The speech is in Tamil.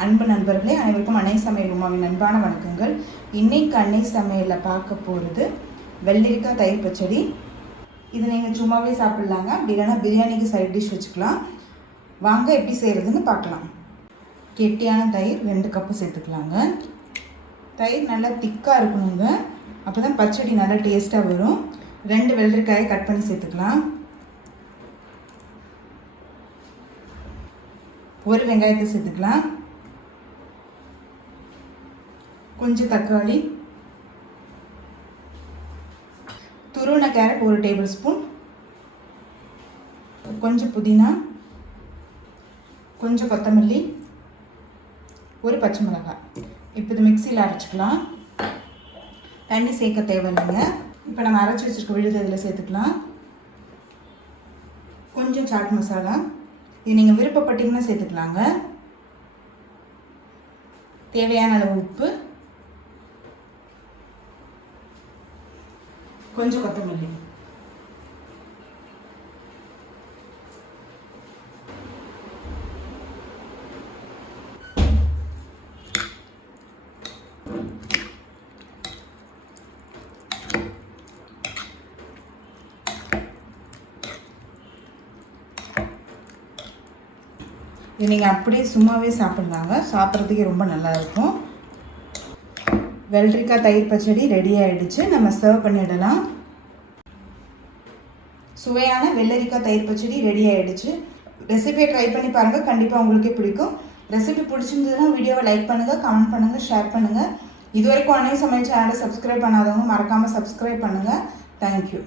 அன்பு நண்பர்களே, அனைவருக்கும் அன்னை சமையல் உமாவின் அன்பான வணக்கங்கள். இன்னைக்கு அன்னை சமையலில் பார்க்க போகிறது வெள்ளரிக்காய் தயிர் பச்சடி. இது நீங்கள் சும்மாவே சாப்பிட்லாங்க, அப்படி இல்லைன்னா பிரியாணிக்கு சைட் டிஷ் வச்சுக்கலாம். வாங்க எப்படி செய்கிறதுன்னு பார்க்கலாம். கெட்டியான தயிர் 2 கப்பு சேர்த்துக்கலாங்க. தயிர் நல்லா திக்காக இருக்கணுங்க, அப்போ தான் பச்சடி நல்லா டேஸ்ட்டாக வரும். 2 வெள்ளரிக்காயை கட் பண்ணி சேர்த்துக்கலாம். 1 வெங்காயத்தை சேர்த்துக்கலாம். கொஞ்சம் தக்காளி, துருவன கேரட் 1 டேபிள் ஸ்பூன், கொஞ்சம் புதினா, கொஞ்சம் கொத்தமல்லி, 1 பச்சை மிளகாய். இப்போ இது மிக்சியில் அரைச்சிக்கலாம். தண்ணி சேர்க்க தேவையில்லைங்க. இப்போ நம்ம அரைச்சி வச்சுருக்க விழுது இதில் சேர்த்துக்கலாம். கொஞ்சம் சாட் மசாலா, இது நீங்கள் விருப்பப்பட்டீங்கன்னா சேர்த்துக்கலாங்க. தேவையான அளவு உப்பு, கொஞ்சம் கொத்தமல்லி. இது நீங்கள் அப்படியே சும்மாவே சாப்பிட்லாங்க, சாப்பிட்றதுக்கே ரொம்ப நல்லாயிருக்கும். வெள்ளரிக்காய் தயிர் பச்சடி ரெடி ஆகிடுச்சு. நம்ம சர்வ் பண்ணிடலாம். சுவையான வெள்ளரிக்காய் தயிர் பச்சடி ரெடி ஆகிடுச்சு. ரெசிபியை ட்ரை பண்ணி பாருங்கள், கண்டிப்பாக உங்களுக்கே பிடிக்கும். ரெசிபி பிடிச்சிருந்ததுன்னா வீடியோவை லைக் பண்ணுங்கள், கமெண்ட் பண்ணுங்கள், ஷேர் பண்ணுங்கள். இது வரைக்கும் அன்னை சமையல் சேனலை சப்ஸ்கிரைப் பண்ணாதவங்க மறக்காமல் சப்ஸ்கிரைப் பண்ணுங்கள். தேங்க்யூ.